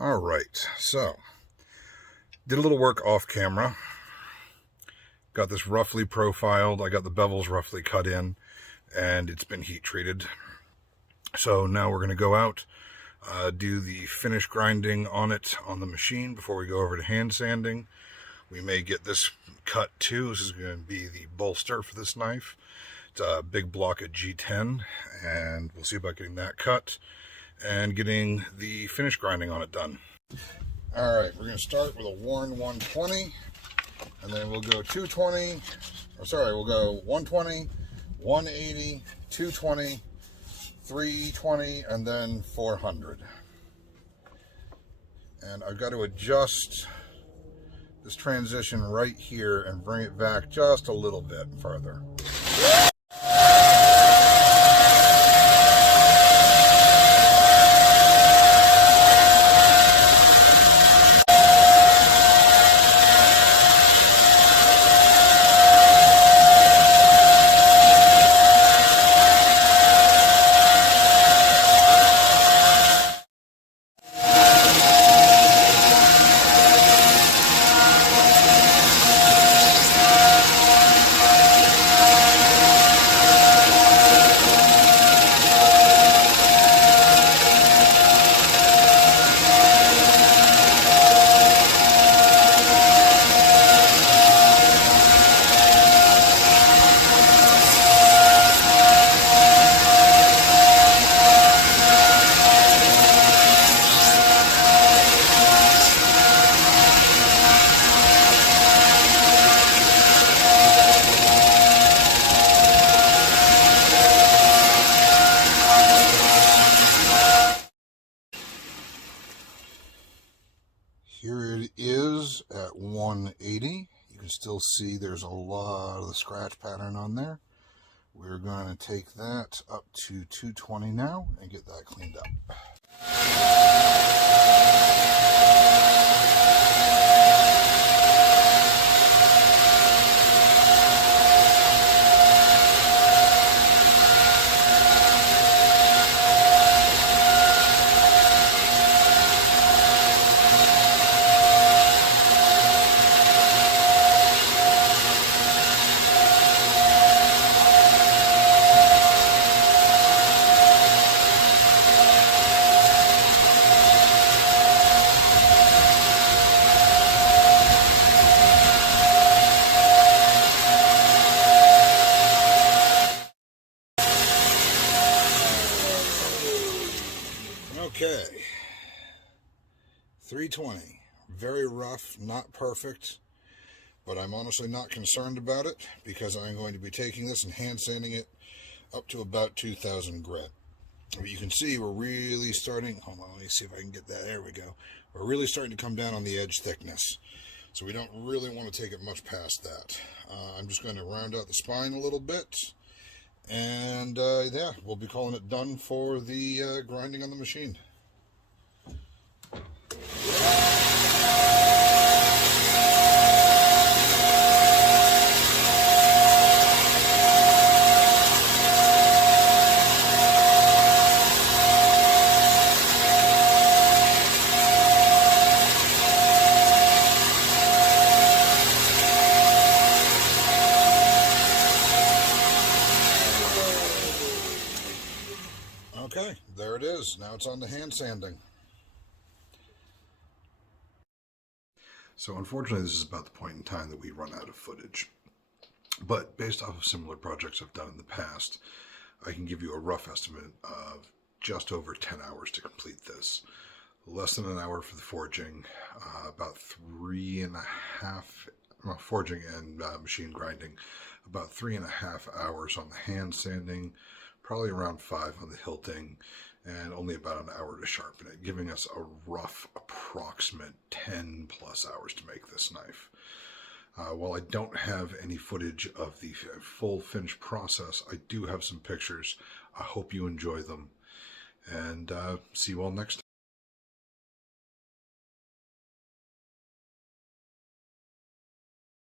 All right, so did a little work off camera. Got this roughly profiled. I got the bevels roughly cut in, and it's been heat treated. So now we're going to go out, do the finish grinding on it on the machine before we go over to hand sanding. We may get this cut too. This is going to be the bolster for this knife. It's a big block of G10, and we'll see about getting that cut and getting the finish grinding on it done. All right, we're going to start with a Warren 120, and then we'll go 220, we'll go 120, 180, 220, 320, and then 400. And I've got to adjust this transition right here and bring it back just a little bit further. Here it is at 180. You can still see there's a lot of the scratch pattern on there. We're going to take that up to 220 now and get that cleaned up. Okay, 320, very rough, not perfect, but I'm honestly not concerned about it because I'm going to be taking this and hand sanding it up to about 2,000 grit. But you can see we're really starting, hold on, let me see if I can get that, there we go. We're really starting to come down on the edge thickness, so we don't really want to take it much past that. I'm just going to round out the spine a little bit. And yeah, we'll be calling it done for the grinding on the machine. Okay, there it is. Now it's on to hand sanding. So unfortunately, this is about the point in time that we run out of footage. But based off of similar projects I've done in the past, I can give you a rough estimate of just over 10 hours to complete this. Less than an hour for the forging, about 3.5, well, forging and machine grinding, about 3.5 hours on the hand sanding, probably around 5 on the hilting, and only about an hour to sharpen it, giving us a rough approximate 10 plus hours to make this knife. While I don't have any footage of the full finished process, I do have some pictures. I hope you enjoy them, and see you all next time.